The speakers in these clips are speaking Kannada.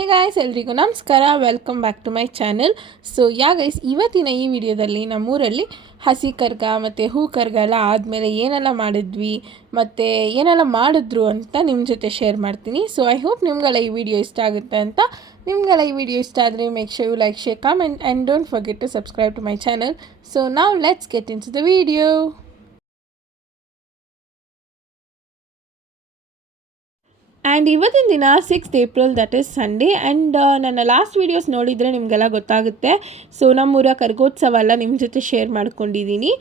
ಹೇ ಗಾಯ್ಸ್ ಎಲ್ರಿಗೂ ನಮಸ್ಕಾರ. Welcome back to my channel so yeah guys ಇವತ್ತಿನ ಈ ವಿಡಿಯೋದಲ್ಲಿ ನಮ್ಮೂರಲ್ಲಿ ಹಸಿ ಕರ್ಗ ಮತ್ತು ಹೂ ಕರ್ಗ ಎಲ್ಲ ಆದಮೇಲೆ ಏನೆಲ್ಲ ಮಾಡಿದ್ವಿ ಮತ್ತು ಏನೆಲ್ಲ ಮಾಡಿದ್ರು ಅಂತ ನಿಮ್ಮ ಜೊತೆ ಶೇರ್ ಮಾಡ್ತೀನಿ. ಸೊ ಐ ಹೋಪ್ ನಿಮ್ಗೆಲ್ಲ ಈ ವಿಡಿಯೋ ಇಷ್ಟ ಆಗುತ್ತೆ ಅಂತ. ನಿಮ್ಗೆಲ್ಲ ಈ ವಿಡಿಯೋ ಇಷ್ಟ ಆದರೆ make sure you like share comment and don't forget to subscribe to my channel so ನಾವು let's get into the video and ಇವತ್ತಿನ ದಿನ sixth April that is Sunday and ನನ್ನ ಲಾಸ್ಟ್ ವೀಡಿಯೋಸ್ ನೋಡಿದರೆ ನಿಮಗೆಲ್ಲ ಗೊತ್ತಾಗುತ್ತೆ. ಸೊ ನಮ್ಮೂರ ಕರ್ಗೋತ್ಸವ ಎಲ್ಲ ನಿಮ್ಮ ಜೊತೆ ಶೇರ್ ಮಾಡ್ಕೊಂಡಿದ್ದೀನಿ.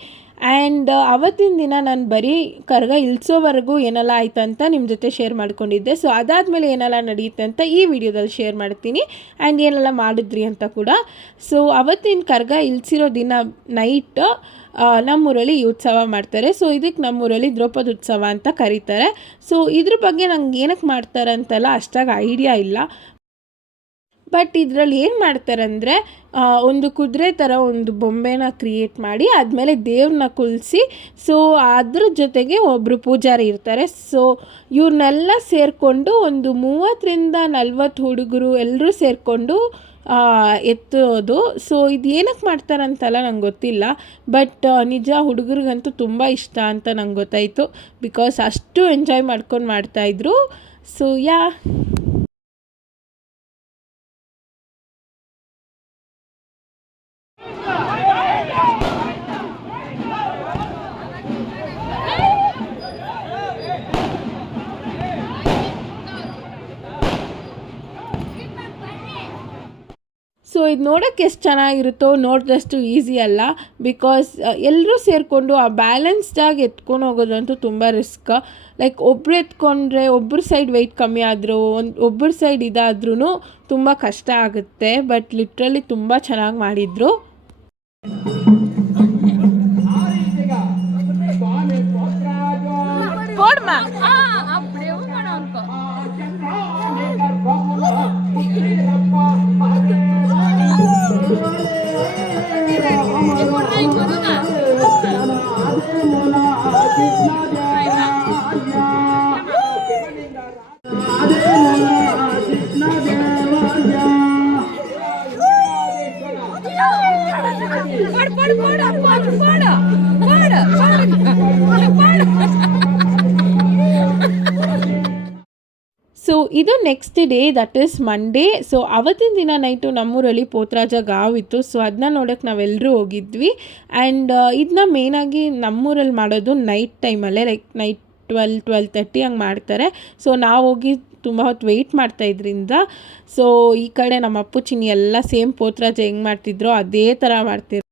ಆ್ಯಂಡ್ ಅವತ್ತಿನ ದಿನ ನಾನು ಬರೀ ಕರ್ಗ ಇಳಿಸೋವರೆಗೂ ಏನೆಲ್ಲ ಆಯಿತು ಅಂತ ನಿಮ್ಮ ಜೊತೆ ಶೇರ್ ಮಾಡ್ಕೊಂಡಿದ್ದೆ. ಸೊ ಅದಾದಮೇಲೆ ಏನೆಲ್ಲ ನಡೆಯುತ್ತೆ ಅಂತ ಈ ವಿಡಿಯೋದಲ್ಲಿ ಶೇರ್ ಮಾಡ್ತೀನಿ. ಆ್ಯಂಡ್ ಏನೆಲ್ಲ ಮಾಡಿದ್ರಿ ಅಂತ ಕೂಡ. ಸೊ ಅವತ್ತಿನ ಕರ್ಗ ಇಳಿಸಿರೋ ದಿನ ನೈಟ್ ನಮ್ಮೂರಲ್ಲಿ ಈ ಉತ್ಸವ ಮಾಡ್ತಾರೆ. ಸೊ ಇದಕ್ಕೆ ನಮ್ಮೂರಲ್ಲಿ ದ್ರೌಪದ ಉತ್ಸವ ಅಂತ ಕರೀತಾರೆ. ಸೊ ಇದ್ರ ಬಗ್ಗೆ ನಂಗೆ ಏನಕ್ಕೆ ಮಾಡ್ತಾರೆ ಅಂತೆಲ್ಲ ಅಷ್ಟಾಗಿ ಐಡಿಯಾ ಇಲ್ಲ. ಬಟ್ ಇದರಲ್ಲಿ ಏನು ಮಾಡ್ತಾರೆ ಅಂದರೆ ಒಂದು ಕುದುರೆ ಥರ ಒಂದು ಬೊಂಬೆನ ಕ್ರಿಯೇಟ್ ಮಾಡಿ ಆದಮೇಲೆ ದೇವ್ರನ್ನ ಕುಲ್ಸಿ ಸೊ ಅದ್ರ ಜೊತೆಗೆ ಒಬ್ಬರು ಪೂಜಾರಿ ಇರ್ತಾರೆ. ಸೊ ಇವ್ರನ್ನೆಲ್ಲ ಸೇರಿಕೊಂಡು ಒಂದು ಮೂವತ್ತರಿಂದ ನಲ್ವತ್ತು ಹುಡುಗರು ಎಲ್ಲರೂ ಸೇರಿಕೊಂಡು ಎತ್ತೋದು. ಸೊ ಇದು ಏನಕ್ಕೆ ಮಾಡ್ತಾರಂತಲ್ಲ ನಂಗೆ ಗೊತ್ತಿಲ್ಲ. ಬಟ್ ನಿಜ ಹುಡುಗರಿಗಂತೂ ತುಂಬ ಇಷ್ಟ ಅಂತ ನಂಗೆ ಗೊತ್ತಾಯಿತು. ಬಿಕಾಸ್ ಅಷ್ಟು ಎಂಜಾಯ್ ಮಾಡ್ಕೊಂಡು ಮಾಡ್ತಾಯಿದ್ರು ಸೊ ಯಾ ಸೊ ಇದು ನೋಡೋಕ್ಕೆ ಎಷ್ಟು ಚೆನ್ನಾಗಿರುತ್ತೋ ನೋಡಿದಷ್ಟು ಈಸಿ ಅಲ್ಲ. ಬಿಕಾಸ್ ಎಲ್ಲರೂ ಸೇರಿಕೊಂಡು ಆ ಬ್ಯಾಲೆನ್ಸ್ಡಾಗಿ ಎತ್ಕೊಂಡು ಹೋಗೋದಂತೂ ತುಂಬ ರಿಸ್ಕ್ ಲೈಕ್ ಒಬ್ಬರು ಎತ್ಕೊಂಡ್ರೆ ಒಬ್ಬರ ಸೈಡ್ ವೆಯ್ಟ್ ಕಮ್ಮಿ ಆದರೂ ಒಂದು ಒಬ್ಬರ ಸೈಡ್ ಇದಾದ್ರೂ ತುಂಬ ಕಷ್ಟ ಆಗುತ್ತೆ. ಬಟ್ ಲಿಟ್ರಲಿ ತುಂಬ ಚೆನ್ನಾಗಿ ಮಾಡಿದರು. ಸೊ ಇದು next day that is Monday so ಅವತ್ತಿನ ದಿನ ನೈಟು ನಮ್ಮೂರಲ್ಲಿ ಪೋತ್ರಾಜ ಗಾವ್ ಇತ್ತು. ಸೊ ಅದನ್ನ ನೋಡೋಕ್ಕೆ ನಾವೆಲ್ಲರೂ ಹೋಗಿದ್ವಿ. ಆ್ಯಂಡ್ ಇದನ್ನ ಮೇಯ್ನಾಗಿ ನಮ್ಮೂರಲ್ಲಿ ಮಾಡೋದು ನೈಟ್ ಟೈಮಲ್ಲೇ like night twelve twelve thirty ಹಂಗೆ ಮಾಡ್ತಾರೆ. ಸೊ ನಾವು ಹೋಗಿ ತುಂಬ ಹೊತ್ತು ವೆಯ್ಟ್ ಮಾಡ್ತಾ ಇದ್ರಿಂದ ಸೊ ಈ ಕಡೆ ನಮ್ಮ ಅಪ್ಪು ಚಿನ್ನಿ ಎಲ್ಲ ಸೇಮ್ ಪೋತ್ರಾಜ ಹೆಂಗೆ ಮಾಡ್ತಿದ್ರೋ, ಅದೇ ಥರ ಮಾಡ್ತಿದ್ರು.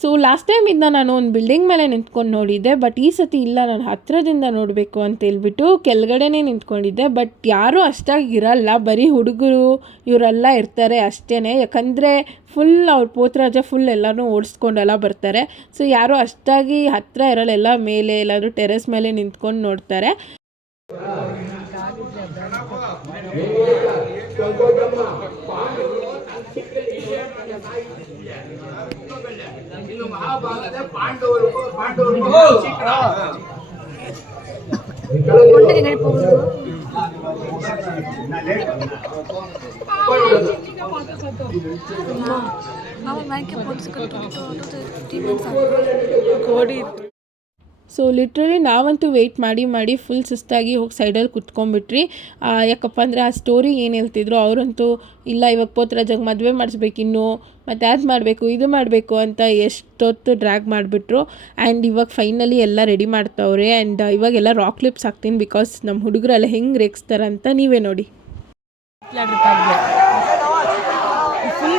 ಸೊ ಲಾಸ್ಟ್ ಟೈಮ್ ಇಂದ ನಾನು ಒಂದು ಬಿಲ್ಡಿಂಗ್ ಮೇಲೆ ನಿಂತ್ಕೊಂಡು ನೋಡಿದ್ದೆ ಬಟ್ ಈ ಸತಿ ಇಲ್ಲ ನಾನು ಹತ್ತಿರದಿಂದ ನೋಡಬೇಕು ಅಂತ ಹೇಳ್ಬಿಟ್ಟು ಕೆಳಗಡೆನೇ ನಿಂತ್ಕೊಂಡಿದ್ದೆ ಬಟ್ ಯಾರೂ ಅಷ್ಟಾಗಿ ಇರಲ್ಲ ಬರೀ ಹುಡುಗರು ಇವರೆಲ್ಲ ಇರ್ತಾರೆ ಅಷ್ಟೇ ಯಾಕಂದರೆ ಫುಲ್ ಅವ್ರ ಪೋತ್ರಾಜ ಫುಲ್ ಎಲ್ಲರೂ ಓಡಿಸ್ಕೊಂಡೆಲ್ಲ ಬರ್ತಾರೆ ಸೊ ಯಾರೂ ಅಷ್ಟಾಗಿ ಹತ್ತಿರ ಇರಲ್ಲ ಎಲ್ಲ ಮೇಲೆ ಎಲ್ಲಾದರೂ ಟೆರೆಸ್ ಮೇಲೆ ನಿಂತ್ಕೊಂಡು ನೋಡ್ತಾರೆ ಮಹಾಭಾರತ ಪಾಂಡವರು ಪಾಂಡವರು ಸೊ ಲಿಟ್ರಲಿ ನಾವಂತೂ ವೆಯ್ಟ್ ಮಾಡಿ ಮಾಡಿ ಫುಲ್ ಸುಸ್ತಾಗಿ ಹೋಗಿ ಸೈಡಲ್ಲಿ ಕುತ್ಕೊಂಡ್ಬಿಟ್ರಿ. ಯಾಕಪ್ಪ ಅಂದರೆ ಆ ಸ್ಟೋರಿ ಏನು ಹೇಳ್ತಿದ್ರು ಅವರಂತೂ, ಇಲ್ಲ, ಇವಾಗ ಪೋತ್ರಾಜಾಗ ಮದುವೆ ಮಾಡಿಸ್ಬೇಕಿನ್ನು ಮತ್ತು ಅದು ಮಾಡಬೇಕು, ಇದು ಮಾಡಬೇಕು ಅಂತ ಎಷ್ಟೊತ್ತು ಡ್ರ್ಯಾಗ್ ಮಾಡಿಬಿಟ್ರು. ಆ್ಯಂಡ್ ಇವಾಗ ಫೈನಲಿ ಎಲ್ಲ ರೆಡಿ ಮಾಡ್ತಾವ್ರೆ. ಆ್ಯಂಡ್ ಇವಾಗೆಲ್ಲ ರಾಕ್ ಕ್ಲಿಪ್ಸ್ ಹಾಕ್ತೀನಿ ಬಿಕಾಸ್ ನಮ್ಮ ಹುಡುಗರೆಲ್ಲ ಹೆಂಗೆ ರೇಗಿಸ್ತಾರಂತ ನೀವೇ ನೋಡಿ. ಫುಲ್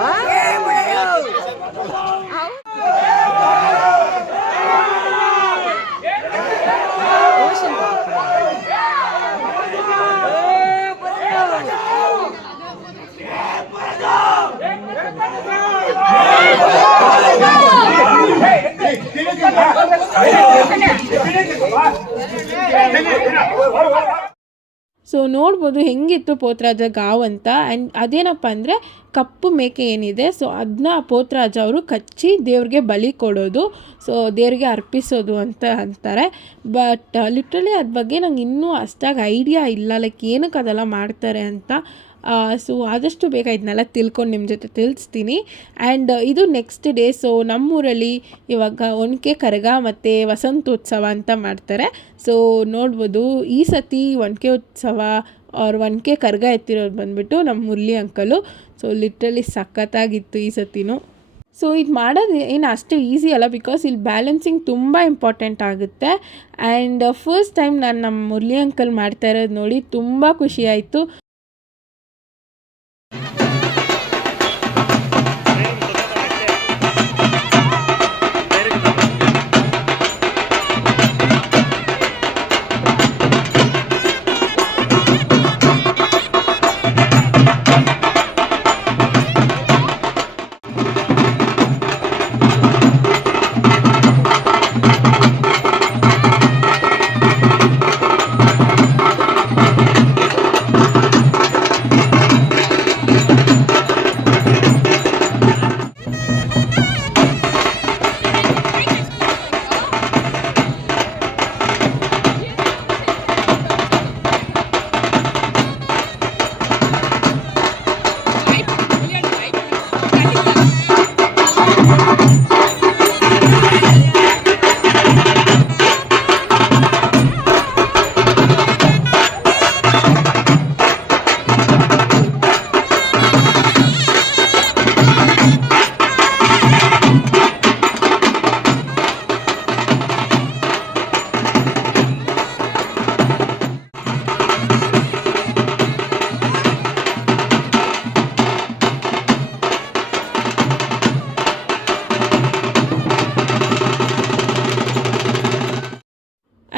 ಸೊ ನೋಡ್ಬೋದು ಹೆಂಗಿತ್ತು ಪೋತ್ರಾಜ ಗಾವ್ ಅಂತ. ಆ್ಯಂಡ್ ಅದೇನಪ್ಪ ಅಂದರೆ ಕಪ್ಪು ಮೇಕೆ ಏನಿದೆ. ಸೊ ಅದನ್ನ ಪೋತ್ರಾಜ ಅವರು ಕಚ್ಚಿ ದೇವ್ರಿಗೆ ಬಲಿ ಕೊಡೋದು. ಸೊ ದೇವ್ರಿಗೆ ಅರ್ಪಿಸೋದು ಅಂತ ಅಂತಾರೆ. ಬಟ್ ಲಿಟ್ರಲಿ ಅದ್ರ ಬಗ್ಗೆ ನಂಗೆ ಇನ್ನೂ ಅಷ್ಟಾಗಿ ಐಡಿಯಾ ಇಲ್ಲ. ಲೈಕ್ ಏನಕ್ಕೆ ಅದೆಲ್ಲ ಮಾಡ್ತಾರೆ ಅಂತ ಸೊ ಆದಷ್ಟು ಬೇಗ ಇದನ್ನೆಲ್ಲ ತಿಳ್ಕೊಂಡು ನಿಮ್ಮ ಜೊತೆ ತಿಳಿಸ್ತೀನಿ. ಆ್ಯಂಡ್ ಇದು ನೆಕ್ಸ್ಟ್ ಡೇ ಸೊ ನಮ್ಮೂರಲ್ಲಿ ಇವಾಗ ಒನಕೆ, ಕರಗ ಮತ್ತು ವಸಂತೋತ್ಸವ ಅಂತ ಮಾಡ್ತಾರೆ. ಸೊ ನೋಡ್ಬೋದು, ಈ ಸತಿ ಒನಕೆ ಉತ್ಸವ ಅವ್ರ ಒನಕೆ, ಕರಗ ಎತ್ತಿರೋರು ಬಂದುಬಿಟ್ಟು ನಮ್ಮ ಮುರಳಿ ಅಂಕಲು. ಸೊ ಲಿಟ್ರಲಿ ಸಖತ್ತಾಗಿತ್ತು ಈ ಸತಿನೂ. ಸೊ ಇದು ಮಾಡೋದು ಏನು ಅಷ್ಟು ಈಸಿ ಅಲ್ಲ ಬಿಕಾಸ್ ಇಲ್ಲಿ ಬ್ಯಾಲೆನ್ಸಿಂಗ್ ತುಂಬ ಇಂಪಾರ್ಟೆಂಟ್ ಆಗುತ್ತೆ. ಆ್ಯಂಡ್ ಫಸ್ಟ್ ಟೈಮ್ ನಾನು ನಮ್ಮ ಮುರಳಿ ಅಂಕಲ್ ಮಾಡ್ತಾ ಇರೋದು ನೋಡಿ ತುಂಬ ಖುಷಿ ಆಯಿತು.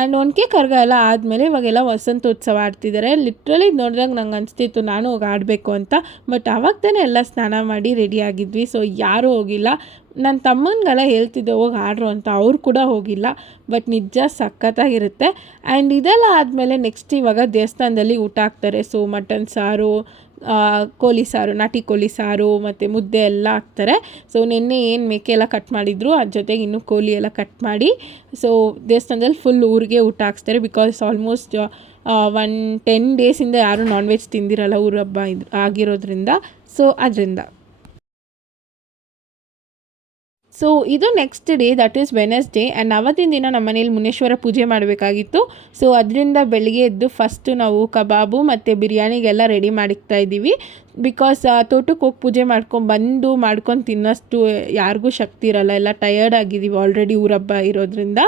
ಆ್ಯಂಡ್ ಒನಕೆ ಕರ್ಗ ಎಲ್ಲ ಆದಮೇಲೆ ಇವಾಗೆಲ್ಲ ವಸಂತೋತ್ಸವ ಆಡ್ತಿದ್ದಾರೆ ಲಿಟ್ರಲಿ ನೋಡಿದಾಗ ನಂಗೆ ಅನಿಸ್ತಿತ್ತು ನಾನು ಹೋಗಿ ಆಡಬೇಕು ಅಂತ. ಬಟ್ ಅವಾಗ ತಾನೇ ಎಲ್ಲ ಸ್ನಾನ ಮಾಡಿ ರೆಡಿ ಆಗಿದ್ವಿ. ಸೊ ಯಾರೂ ಹೋಗಿಲ್ಲ. ನನ್ನ ತಮ್ಮನಿಗೆಲ್ಲ ಹೇಳ್ತಿದ್ದೆ, ಹೋಗಿ ಆಡ್ರು ಅಂತ. ಅವ್ರು ಕೂಡ ಹೋಗಿಲ್ಲ. ಬಟ್ ನಿಜ ಸಖತ್ತಾಗಿರುತ್ತೆ. ಆ್ಯಂಡ್ ಇದೆಲ್ಲ ಆದಮೇಲೆ ನೆಕ್ಸ್ಟ್ ಇವಾಗ ದೇವಸ್ಥಾನದಲ್ಲಿ ಊಟ ಹಾಕ್ತಾರೆ. ಸೊ ಮಟನ್ ಸಾರು ಕೋಳಿ ಸಾರು, ನಾಟಿ ಕೋಳಿ ಸಾರು ಮತ್ತು ಮುದ್ದೆ ಎಲ್ಲ ಹಾಕ್ತಾರೆ. ಸೊ ನಿನ್ನೆ ಏನು ಮೇಕೆ ಎಲ್ಲ ಕಟ್ ಮಾಡಿದ್ರು ಅದ್ರ ಜೊತೆಗೆ ಇನ್ನೂ ಕೋಳಿ ಎಲ್ಲ ಕಟ್ ಮಾಡಿ ಸೊ ದೇವಸ್ಥಾನದಲ್ಲಿ ಫುಲ್ ಊರಿಗೆ ಊಟ ಹಾಕ್ಸ್ತಾರೆ ಬಿಕಾಸ್ ಆಲ್ಮೋಸ್ಟ್ ಒನ್ ಟೆನ್ ಡೇಸಿಂದ ಯಾರೂ ನಾನ್ ವೆಜ್ ತಿಂದಿರಲ್ಲ ಊರ ಹಬ್ಬ ಆಗಿರೋದ್ರಿಂದ. ಸೊ ಅದರಿಂದ. ಸೊ ಇದು next day that is Wednesday and ಅವತ್ತಿನ ದಿನ ನಮ್ಮ ಮನೇಲಿ ಮುನೇಶ್ವರ ಪೂಜೆ ಮಾಡಬೇಕಾಗಿತ್ತು. ಸೊ ಅದರಿಂದ ಬೆಳಿಗ್ಗೆ ಎದ್ದು ಫಸ್ಟು ನಾವು ಕಬಾಬು ಮತ್ತು ಬಿರಿಯಾನಿಗೆಲ್ಲ ರೆಡಿ ಮಾಡಿಕ್ತಾ ಇದ್ದೀವಿ. ಬಿಕಾಸ್ ತೋಟಕ್ಕೆ ಹೋಗಿ ಪೂಜೆ ಮಾಡ್ಕೊಂಡು ಬಂದು ಮಾಡ್ಕೊಂಡು ತಿನ್ನೋಷ್ಟು ಯಾರಿಗೂ ಶಕ್ತಿ ಇರಲ್ಲ. ಎಲ್ಲ ಟಯರ್ಡ್ ಆಗಿದ್ದೀವಿ ಆಲ್ರೆಡಿ ಊರಬ್ಬ ಇರೋದ್ರಿಂದ.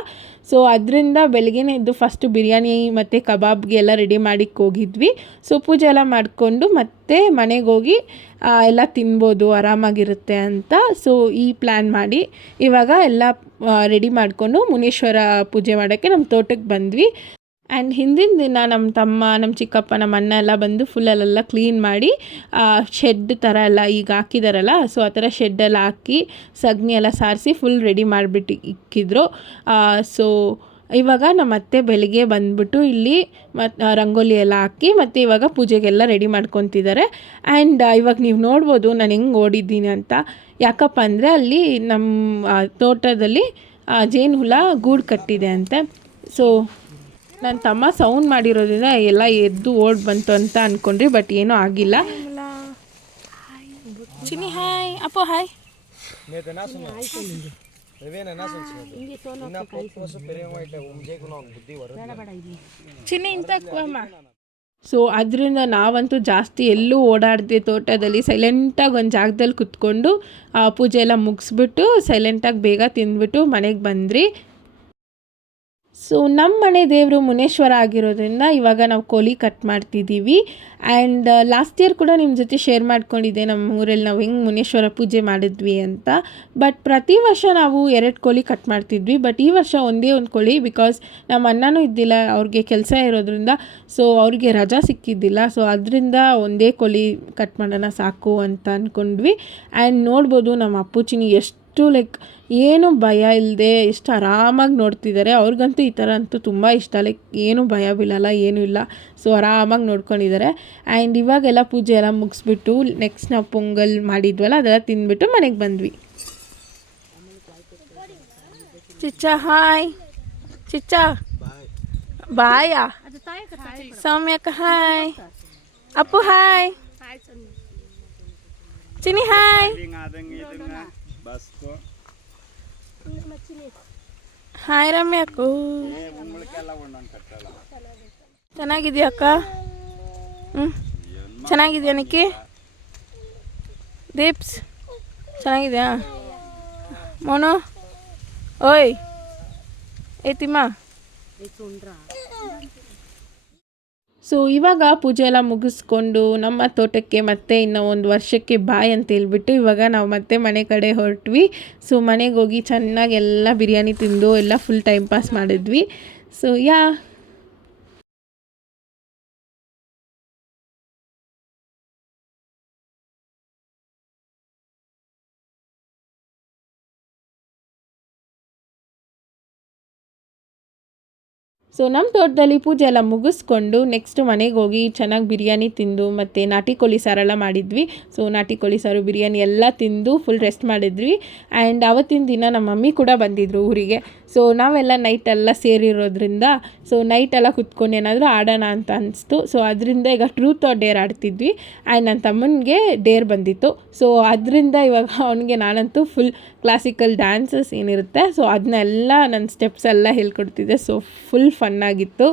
ಸೊ ಅದರಿಂದ ಬೆಳಗ್ಗೆನೇ ಎದ್ದು ಫಸ್ಟು ಬಿರಿಯಾನಿ ಮತ್ತು ಕಬಾಬ್ಗೆ ಎಲ್ಲ ರೆಡಿ ಮಾಡಿಕ್ಕೆ ಹೋಗಿದ್ವಿ. ಸೊ ಪೂಜೆ ಎಲ್ಲ ಮಾಡಿಕೊಂಡು ಮತ್ತೆ ಮನೆಗೆ ಹೋಗಿ ಎಲ್ಲ ತಿನ್ಬೋದು, ಆರಾಮಾಗಿರುತ್ತೆ ಅಂತ. ಸೊ ಈ ಪ್ಲ್ಯಾನ್ ಮಾಡಿ ಇವಾಗ ಎಲ್ಲ ರೆಡಿ ಮಾಡಿಕೊಂಡು ಮುನೇಶ್ವರ ಪೂಜೆ ಮಾಡೋಕ್ಕೆ ನಮ್ಮ ತೋಟಕ್ಕೆ ಬಂದ್ವಿ. ಆ್ಯಂಡ್ ಹಿಂದಿನ ದಿನ ನಮ್ಮ ತಮ್ಮ ನಮ್ಮ ಚಿಕ್ಕಪ್ಪ ನಮ್ಮ ಅಣ್ಣ ಎಲ್ಲ ಬಂದು ಫುಲ್ಲಲ್ಲೆಲ್ಲ ಕ್ಲೀನ್ ಮಾಡಿ ಶೆಡ್ ಥರ ಎಲ್ಲ ಈಗ ಹಾಕಿದಾರಲ್ಲ ಸೊ ಆ ಥರ ಶೆಡ್ಡೆಲ್ಲ ಹಾಕಿ ಸಗಣಿ ಎಲ್ಲ ಸಾರಿಸಿ ಫುಲ್ ರೆಡಿ ಮಾಡಿಬಿಟ್ಟು ಇಕ್ಕಿದ್ರು. ಸೊ ಇವಾಗ ನಮ್ಮ ಅತ್ತೆ ಬೆಳಿಗ್ಗೆ ಬಂದ್ಬಿಟ್ಟು ಇಲ್ಲಿ ಮತ್ತು ರಂಗೋಲಿ ಎಲ್ಲ ಹಾಕಿ ಮತ್ತು ಇವಾಗ ಪೂಜೆಗೆಲ್ಲ ರೆಡಿ ಮಾಡ್ಕೊತಿದ್ದಾರೆ ಆ್ಯಂಡ್ ಇವಾಗ ನೀವು ನೋಡ್ಬೋದು ನಾನು ಹೆಂಗೆ ಓಡಿದ್ದೀನಿ ಅಂತ. ಯಾಕಪ್ಪ ಅಂದರೆ ಅಲ್ಲಿ ನಮ್ಮ ತೋಟದಲ್ಲಿ ಜೇನು ಹುಳ ಗೂಡು ಕಟ್ಟಿದೆ ಅಂತೆ. ಸೊ ನನ್ನ ತಮ್ಮ ಸೌಂಡ್ ಮಾಡಿರೋದ್ರಿಂದ ಎಲ್ಲ ಎದ್ದು ಓಡ್ ಬಂತು ಅಂತ ಅಂದ್ಕೊಂಡ್ರಿ ಬಟ್ ಏನೂ ಆಗಿಲ್ಲ. ಚಿನ್ನಿ ಹಾಯ್ ಅಪ್ಪೋ ಹಾಯ್ ಚಿನ್ನಿ ಇಂತ ಸೊ ಅದರಿಂದ ನಾವಂತೂ ಜಾಸ್ತಿ ಎಲ್ಲೂ ಓಡಾಡದೆ ತೋಟದಲ್ಲಿ ಸೈಲೆಂಟಾಗಿ ಒಂದು ಜಾಗದಲ್ಲಿ ಕುತ್ಕೊಂಡು ಆ, ಪೂಜೆ ಎಲ್ಲ ಮುಗಿಸ್ಬಿಟ್ಟು ಸೈಲೆಂಟಾಗಿ ಬೇಗ ತಿಂದ್ಬಿಟ್ಟು ಮನೆಗೆ ಬಂದ್ರಿ ಸೊ ನಮ್ಮ ಮನೆ ದೇವರು ಮುನೇಶ್ವರ ಆಗಿರೋದ್ರಿಂದ ಇವಾಗ ನಾವು ಕೋಳಿ ಕಟ್ ಮಾಡ್ತಿದ್ದೀವಿ ಆ್ಯಂಡ್ ಲಾಸ್ಟ್ ಇಯರ್ ಕೂಡ ನಿಮ್ಮ ಜೊತೆ ಶೇರ್ ಮಾಡ್ಕೊಂಡಿದ್ದೆ ನಮ್ಮ ಊರಲ್ಲಿ ನಾವು ಹೆಂಗೆ ಮುನೇಶ್ವರ ಪೂಜೆ ಮಾಡಿದ್ವಿ ಅಂತ. ಬಟ್ ಪ್ರತಿ ವರ್ಷ ನಾವು ಎರಡು ಕೋಳಿ ಕಟ್ ಮಾಡ್ತಿದ್ವಿ. ಬಟ್ ಈ ವರ್ಷ ಒಂದೇ ಒಂದು ಕೋಳಿ ಬಿಕಾಸ್ ನಮ್ಮ ಅಣ್ಣನೂ ಇದ್ದಿಲ್ಲ, ಅವ್ರಿಗೆ ಕೆಲಸ ಇರೋದ್ರಿಂದ. ಸೊ ಅವ್ರಿಗೆ ರಜಾ ಸಿಕ್ಕಿದ್ದಿಲ್ಲ. ಸೊ ಅದರಿಂದ ಒಂದೇ ಕೋಳಿ ಕಟ್ ಮಾಡೋಣ ಸಾಕು ಅಂತ ಅಂದ್ಕೊಂಡ್ವಿ ಆ್ಯಂಡ್ ನೋಡ್ಬೋದು ನಮ್ಮ ಅಪ್ಪುಚಿನಿ ಎಷ್ಟು ಎಷ್ಟು ಲೈಕ್ ಏನು ಭಯ ಇಲ್ಲದೆ ಎಷ್ಟು ಆರಾಮಾಗಿ ನೋಡ್ತಿದ್ದಾರೆ ಅವ್ರಿಗಂತೂ ಈ ಥರ ಅಂತೂ ತುಂಬ ಇಷ್ಟ. ಲೈಕ್ ಏನು ಭಯ ಬೀಳಲ್ಲ, ಏನೂ ಇಲ್ಲ. ಸೊ ಆರಾಮಾಗಿ ನೋಡ್ಕೊಂಡಿದ್ದಾರೆ ಆ್ಯಂಡ್ ಇವಾಗೆಲ್ಲ ಪೂಜೆ ಎಲ್ಲ ಮುಗಿಸ್ಬಿಟ್ಟು ನೆಕ್ಸ್ಟ್ ನಾವು ಪೊಂಗಲ್ ಮಾಡಿದ್ವಲ್ಲ, ಅದೆಲ್ಲ ತಿಂದ್ಬಿಟ್ಟು ಮನೆಗೆ ಬಂದ್ವಿ. ಚಿಚ್ಚ ಹಾಯ್ ಚಿಚ್ಚ. ಬಾಯ. ಸೌಮ್ಯಕ್ಕ hi Appu hi Chini hi hi ರಮ್ಯಕ್ಕೂ ಚೆನ್ನಾಗಿದ್ಯಾ ಅಕ್ಕ? ಹ್ಞೂ ಚೆನ್ನಾಗಿದ್ಯಾ ನಿಕ್ಕಿ? ದೀಪ್ಸ್ ಚೆನ್ನಾಗಿದ್ಯಾ? ಮೋನು ಓಯ್ ಐತಿಮ್ಮ ತಿಮ್ಮ. ಸೊ ಇವಾಗ ಪೂಜೆ ಎಲ್ಲ ಮುಗಿಸ್ಕೊಂಡು ನಮ್ಮ ತೋಟಕ್ಕೆ ಮತ್ತೆ ಇನ್ನು ಒಂದು ವರ್ಷಕ್ಕೆ ಬಾಯ್ ಅಂತ ಹೇಳ್ಬಿಟ್ಟು ಇವಾಗ ನಾವು ಮತ್ತೆ ಮನೆ ಕಡೆ ಹೊರಟ್ವಿ. ಸೊ ಮನೆಗೆ ಹೋಗಿ ಚೆನ್ನಾಗಿ ಎಲ್ಲ ಬಿರಿಯಾನಿ ತಿಂದು ಎಲ್ಲ ಫುಲ್ ಟೈಮ್ ಪಾಸ್ ಮಾಡಿದ್ವಿ. ಸೊ ಯಾ ಸೊ ನಮ್ಮ ತೋಟದಲ್ಲಿ ಪೂಜೆ ಎಲ್ಲ ಮುಗಿಸ್ಕೊಂಡು ನೆಕ್ಸ್ಟ್ ಮನೆಗೆ ಹೋಗಿ ಚೆನ್ನಾಗಿ ಬಿರಿಯಾನಿ ತಿಂದು ಮತ್ತು ನಾಟಿ ಕೋಳಿ ಸಾರೆಲ್ಲ ಮಾಡಿದ್ವಿ. ಸೊ ನಾಟಿ ಕೋಳಿ ಸಾರು, ಬಿರಿಯಾನಿ ಎಲ್ಲ ತಿಂದು ಫುಲ್ ರೆಸ್ಟ್ ಮಾಡಿದ್ವಿ. ಆ್ಯಂಡ್ ಅವತ್ತಿನ ದಿನ ನಮ್ಮ ಮಮ್ಮಿ ಕೂಡ ಬಂದಿದ್ದರು ಊರಿಗೆ. ಸೊ ನಾವೆಲ್ಲ ನೈಟೆಲ್ಲ ಸೇರಿರೋದ್ರಿಂದ ಸೊ ನೈಟೆಲ್ಲ ಕುತ್ಕೊಂಡು ಏನಾದರೂ ಆಡೋಣ ಅಂತ ಅನಿಸ್ತು. ಸೊ ಅದರಿಂದ ಈಗ ಟ್ರೂತ್ ಆರ್ ಡೇರ್ ಆಡ್ತಿದ್ವಿ. ಆ್ಯಂಡ್ ನನ್ನ ತಮ್ಮನಿಗೆ ಡೇರ್ ಬಂದಿತ್ತು. ಸೊ ಅದರಿಂದ ಇವಾಗ ಅವನಿಗೆ ನಾನಂತೂ ಫುಲ್ ಕ್ಲಾಸಿಕಲ್ ಡ್ಯಾನ್ಸಸ್ ಏನಿರುತ್ತೆ. ಸೊ ಅದನ್ನೆಲ್ಲ ನನ್ನ ಸ್ಟೆಪ್ಸ್ ಎಲ್ಲ ಹೇಳ್ಕೊಡ್ತಿದ್ದೆ. ಸೊ ಫುಲ್ ಫನ್ನಾಗಿತ್ತು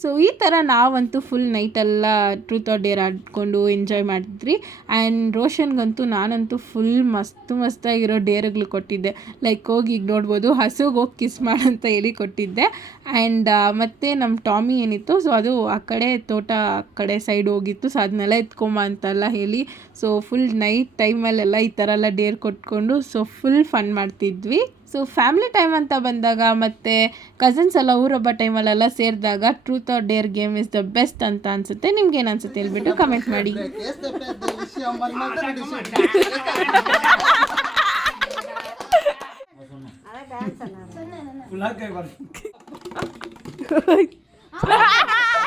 ಸೊ ಈ ಥರ ನಾವಂತೂ ಫುಲ್ ನೈಟೆಲ್ಲ ಟ್ರೂತ್ ಆರ್ ಡೇರ್ ಆಡಿಕೊಂಡು ಎಂಜಾಯ್ ಮಾಡಿದ್ರಿ ಆ್ಯಂಡ್ ರೋಷನ್ಗಂತೂ ನಾನಂತೂ ಫುಲ್ ಮಸ್ತ್ ಮಸ್ತಾಗಿರೋ ಡೇರ್ಗಳು ಕೊಟ್ಟಿದ್ದೆ. ಲೈಕ್ ಹೋಗಿ ಈಗ ನೋಡ್ಬೋದು, ಹಸುಗೆ ಹೋಗಿ ಕಿಸ್ ಮಾಡಂತ ಹೇಳಿ ಕೊಟ್ಟಿದ್ದೆ. ಆ್ಯಂಡ್ ಮತ್ತು ನಮ್ಮ ಟಾಮಿ ಏನಿತ್ತು ಸೊ ಅದು ಆ ಕಡೆ ತೋಟ ಆ ಕಡೆ ಸೈಡ್ ಹೋಗಿತ್ತು ಸೊ ಅದನ್ನೆಲ್ಲ ಎತ್ಕೊಂಬ ಅಂತೆಲ್ಲ ಹೇಳಿ. ಸೊ ಫುಲ್ ನೈಟ್ ಟೈಮಲ್ಲೆಲ್ಲ ಈ ಥರ ಎಲ್ಲ ಡೇರ್ ಕೊಟ್ಕೊಂಡು ಸೊ ಫುಲ್ ಫನ್ ಮಾಡ್ತಿದ್ವಿ. ಸೊ ಫ್ಯಾಮಿಲಿ ಟೈಮ್ ಅಂತ ಬಂದಾಗ ಮತ್ತು ಕಸಿನ್ಸ್ ಎಲ್ಲ ಊರೊಬ್ಬ ಟೈಮಲ್ಲೆಲ್ಲ ಸೇರಿದಾಗ truth or dare game is the best ಅಂತ ಅನಿಸುತ್ತೆ. ನಿಮ್ಗೆ ಏನು ಅನ್ಸುತ್ತೆ ಹೇಳ್ಬಿಟ್ಟು ಕಮೆಂಟ್ ಮಾಡಿ.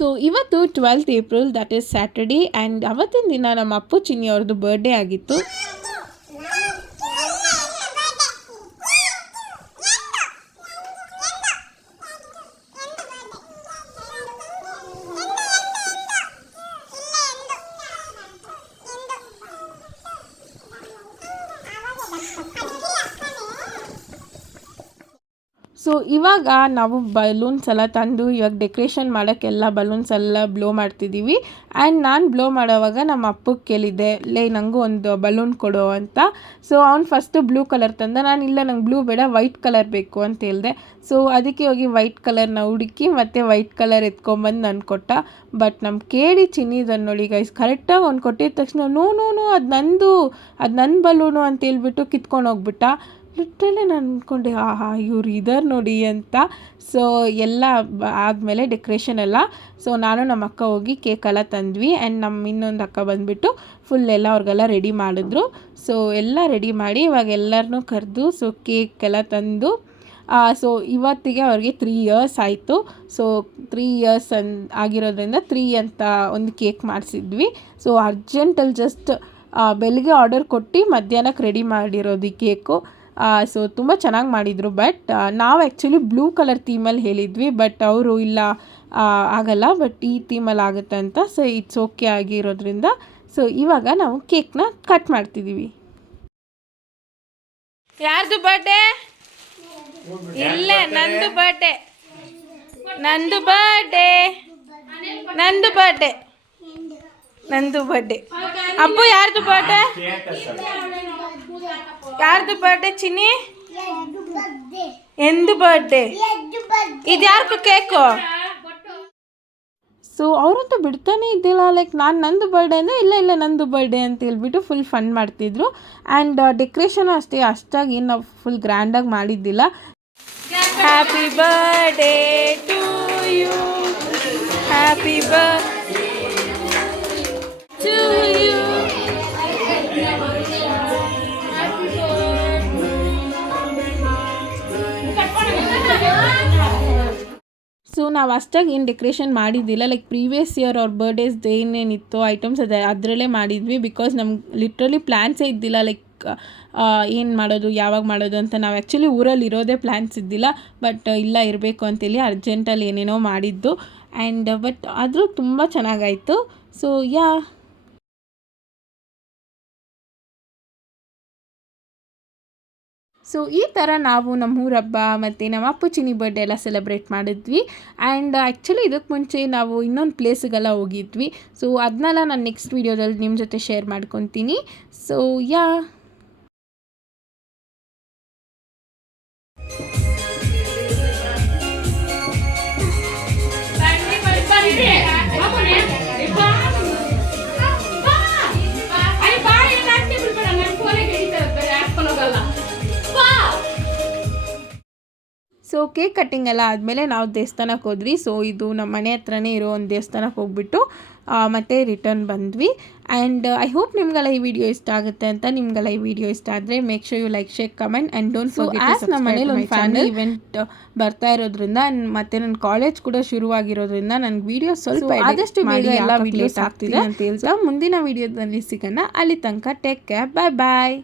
ಸೊ ಇವತ್ತು twelfth April that is Saturday and ಅವತ್ತಿನ ದಿನ ನಮ್ಮ ಅಪ್ಪು ಚಿನ್ನಿ ಅವ್ರದ್ದು ಬರ್ಡೇ ಆಗಿತ್ತು. ಸೊ ಇವಾಗ ನಾವು ಬಲೂನ್ಸ್ ಎಲ್ಲ ತಂದು ಇವಾಗ ಡೆಕೋರೇಷನ್ ಮಾಡೋಕ್ಕೆಲ್ಲ ಬಲೂನ್ಸ್ ಎಲ್ಲ ಬ್ಲೋ ಮಾಡ್ತಿದ್ದೀವಿ ಆ್ಯಂಡ್ ನಾನು ಬ್ಲೋ ಮಾಡೋವಾಗ ನಮ್ಮ ಅಪ್ಪಗೆ ಕೇಳಿದ್ದೆ, ಲೇ ನನಗೂ ಒಂದು ಬಲೂನ್ ಕೊಡು ಅಂತ. ಸೊ ಅವ್ನು ಫಸ್ಟು ಬ್ಲೂ ಕಲರ್ ತಂದ. ನಾನು, ಇಲ್ಲ, ನಂಗೆ ಬ್ಲೂ ಬೇಡ ವೈಟ್ ಕಲರ್ ಬೇಕು ಅಂತ ಹೇಳಿದೆ. ಸೊ ಅದಕ್ಕೆ ಹೋಗಿ ವೈಟ್ ಕಲರ್ನ ಹುಡುಕಿ ಮತ್ತು ವೈಟ್ ಕಲರ್ ಎತ್ಕೊಂಬಂದು ನಾನು ಕೊಟ್ಟ. ಬಟ್ ನಮ್ಮ ಕೇಳಿ ಚಿನ್ನಿದನ್ನು ನೋಡಿ ಗೈಸ್ ಕರೆಕ್ಟಾಗಿ ಅವ್ನು ಕೊಟ್ಟಿದ ತಕ್ಷಣ, ನೋ ನೋ ನೋ, ಅದು ನಂದು, ಅದು ನನ್ನ ಬಲೂನು ಅಂತ ಹೇಳ್ಬಿಟ್ಟು ಕಿತ್ಕೊಂಡು ಹೋಗ್ಬಿಟ್ಟ. ಲಿಟ್ರಲಿ ನಾನು ಅಂದ್ಕೊಂಡೆ ಆಹಾ, ಇವ್ರು ಇದಾರೆ ನೋಡಿ ಅಂತ. ಸೊ ಎಲ್ಲ ಆದಮೇಲೆ ಡೆಕೋರೇಷನ್ ಎಲ್ಲ. ಸೊ ನಾನು ನಮ್ಮ ಅಕ್ಕ ಹೋಗಿ ಕೇಕೆಲ್ಲ ತಂದ್ವಿ. ಆ್ಯಂಡ್ ನಮ್ಮ ಇನ್ನೊಂದು ಅಕ್ಕ ಬಂದುಬಿಟ್ಟು ಫುಲ್ ಎಲ್ಲ ಅವ್ರಿಗೆಲ್ಲ ರೆಡಿ ಮಾಡಿದ್ರು. ಸೊ ಎಲ್ಲ ರೆಡಿ ಮಾಡಿ ಇವಾಗ ಎಲ್ಲರನ್ನೂ ಕರೆದು ಸೊ ಕೇಕ್ ಎಲ್ಲ ತಂದು ಸೊ ಇವತ್ತಿಗೆ ಅವ್ರಿಗೆ ತ್ರೀ ಇಯರ್ಸ್ ಆಯಿತು. ಸೊ ತ್ರೀ ಇಯರ್ಸ್ ಅನ್, ಆಗಿರೋದ್ರಿಂದ ತ್ರೀ ಅಂತ ಒಂದು ಕೇಕ್ ಮಾಡಿಸಿದ್ವಿ. ಸೊ ಅರ್ಜೆಂಟಲ್ಲಿ ಜಸ್ಟ್ ಬೆಳಿಗ್ಗೆ ಆರ್ಡರ್ ಕೊಟ್ಟು ಮಧ್ಯಾಹ್ನಕ್ಕೆ ರೆಡಿ ಮಾಡಿರೋದು ಈ ಕೇಕು ಸೊ ತುಂಬ ಚೆನ್ನಾಗಿ ಮಾಡಿದರು ಬಟ್ ನಾವು ಆ್ಯಕ್ಚುಲಿ ಬ್ಲೂ ಕಲರ್ ಥೀಮಲ್ಲಿ ಹೇಳಿದ್ವಿ ಬಟ್ ಅವರು ಇಲ್ಲ ಆಗಲ್ಲ ಬಟ್ ಈ ಥೀಮಲ್ಲಿ ಆಗುತ್ತೆ ಅಂತ ಸೊ ಇಟ್ಸ್ ಓಕೆ ಆಗಿರೋದ್ರಿಂದ ಸೊ ಇವಾಗ ನಾವು ಕೇಕ್ನ ಕಟ್ ಮಾಡ್ತಿದ್ದೀವಿ ಯಾರ್ದು ಬರ್ಡೇ ಇಲ್ಲ, ನಂದು ಬರ್ಡೇ ನಂದು ಬರ್ಡೇ ನಂದು ಬರ್ಡೇ ನಂದು ಬರ್ಡೇ ಅಪ್ಪು, ಯಾರ್ದು ಬರ್ಡೇ ಯಾರ್ದು ಬರ್ಡೇ ಚಿನ್ನಿ? ಎಂದು ಬರ್ಡೇ ಇದು ಕೇಕು ಸೊ ಅವರಂತೂ ಬಿಡ್ತಾನೆ ಇದ್ದಿಲ್ಲ ಲೈಕ್ ನಾನು ನಂದು ಬರ್ಡೇ ಅಂದರೆ ಇಲ್ಲ ಇಲ್ಲ, ನಂದು ಬರ್ಡೇ ಅಂತ ಹೇಳ್ಬಿಟ್ಟು ಫುಲ್ ಫನ್ ಮಾಡ್ತಿದ್ರು. ಆ್ಯಂಡ್ ಡೆಕೋರೇಷನು ಅಷ್ಟೇ, ಅಷ್ಟಾಗಿ ಏನು ನಾವು ಫುಲ್ ಗ್ರ್ಯಾಂಡಾಗಿ ಮಾಡಿದ್ದಿಲ್ಲ. Happy birthday to you happy birthday to you so ನಾವು ಅಷ್ಟಾಗಿ ಏನು ಡೆಕೋರೇಷನ್ ಮಾಡಿದ್ದಿಲ್ಲ. ಲೈಕ್ ಪ್ರೀವಿಯಸ್ ಇಯರ್ ಅವ್ರ ಬರ್ಡೇಸ್ದು ಏನೇನಿತ್ತು ಐಟಮ್ಸ್ ಅದೇ ಅದರಲ್ಲೇ ಮಾಡಿದ್ವಿ ಬಿಕಾಸ್ ನಮ್ಗೆ ಲಿಟ್ರಲಿ ಪ್ಲ್ಯಾನ್ಸೇ ಇದ್ದಿಲ್ಲ. ಲೈಕ್ ಏನು ಮಾಡೋದು, ಯಾವಾಗ ಮಾಡೋದು ಅಂತ ನಾವು ಆ್ಯಕ್ಚುಲಿ ಊರಲ್ಲಿ ಇರೋದೇ ಪ್ಲ್ಯಾನ್ಸ್ ಇದ್ದಿಲ್ಲ. ಬಟ್ ಇಲ್ಲ, ಇರಬೇಕು ಅಂತೇಳಿ ಅರ್ಜೆಂಟಲ್ಲಿ ಏನೇನೋ ಮಾಡಿದ್ದು. ಆ್ಯಂಡ್ ಬಟ್ ಆದರೂ ತುಂಬ ಚೆನ್ನಾಗಾಯಿತು. ಸೊ ಯಾ ಸೊ ಈ ಥರ ನಾವು ನಮ್ಮೂರ ಹಬ್ಬ ಮತ್ತು ನಮ್ಮ ಅಪ್ಪುಚಿನಿ ಬರ್ಡೇ ಎಲ್ಲ ಸೆಲೆಬ್ರೇಟ್ ಮಾಡಿದ್ವಿ. ಆ್ಯಂಡ್ ಆ್ಯಕ್ಚುಲಿ ಇದಕ್ಕೆ ಮುಂಚೆ ನಾವು ಇನ್ನೊಂದು ಪ್ಲೇಸಿಗೆಲ್ಲ ಹೋಗಿದ್ವಿ. ಸೊ ಅದನ್ನೆಲ್ಲ ನಾನು ನೆಕ್ಸ್ಟ್ ವೀಡಿಯೋದಲ್ಲಿ ನಿಮ್ಮ ಜೊತೆ ಶೇರ್ ಮಾಡ್ಕೊತೀನಿ. So yeah so cake cutting ಎಲ್ಲ ಆದಮೇಲೆ ನಾವು ದೇವಸ್ಥಾನಕ್ಕೆ ಹೋದ್ವಿ. ಸೊ ಇದು ನಮ್ಮ ಮನೆ ಹತ್ರನೇ ಇರೋ ಒಂದು ದೇವಸ್ಥಾನಕ್ಕೆ ಹೋಗ್ಬಿಟ್ಟು ಮತ್ತೆ ರಿಟರ್ನ್ ಬಂದ್ವಿ. ಆ್ಯಂಡ್ ಐ ಹೋಪ್ ನಿಮ್ಗೆಲ್ಲ ಈ ವಿಡಿಯೋ ಇಷ್ಟ ಆಗುತ್ತೆ ಅಂತ ನಿಮ್ಗೆಲ್ಲ ಈ ವಿಡಿಯೋ ಇಷ್ಟ ಆದರೆ make sure you like share comment and don't so as ನಮ್ಮ ಮನೇಲಿ ಒಂದು ಫ್ಯಾಮಿಲಿ ಇವೆಂಟ್ ಬರ್ತಾ ಇರೋದ್ರಿಂದ ಮತ್ತೆ ನನ್ನ ಕಾಲೇಜ್ ಕೂಡ ಶುರುವಾಗಿರೋದ್ರಿಂದ ನನಗೆ ವಿಡಿಯೋ ಸ್ವಲ್ಪ ಆದಷ್ಟು ಬೇಗ ಎಲ್ಲ ವಿಡಿಯೋಸ್ ಆಗ್ತಿದೆ. ಅಂತ ಹೇಳ್ತಾ. ಮುಂದಿನ ವಿಡಿಯೋದಲ್ಲಿ ಸಿಗೋಣ. ಅಲ್ಲಿ ತನಕ ಟೇಕ್ ಕೇರ್ ಬಾಯ್ ಬಾಯ್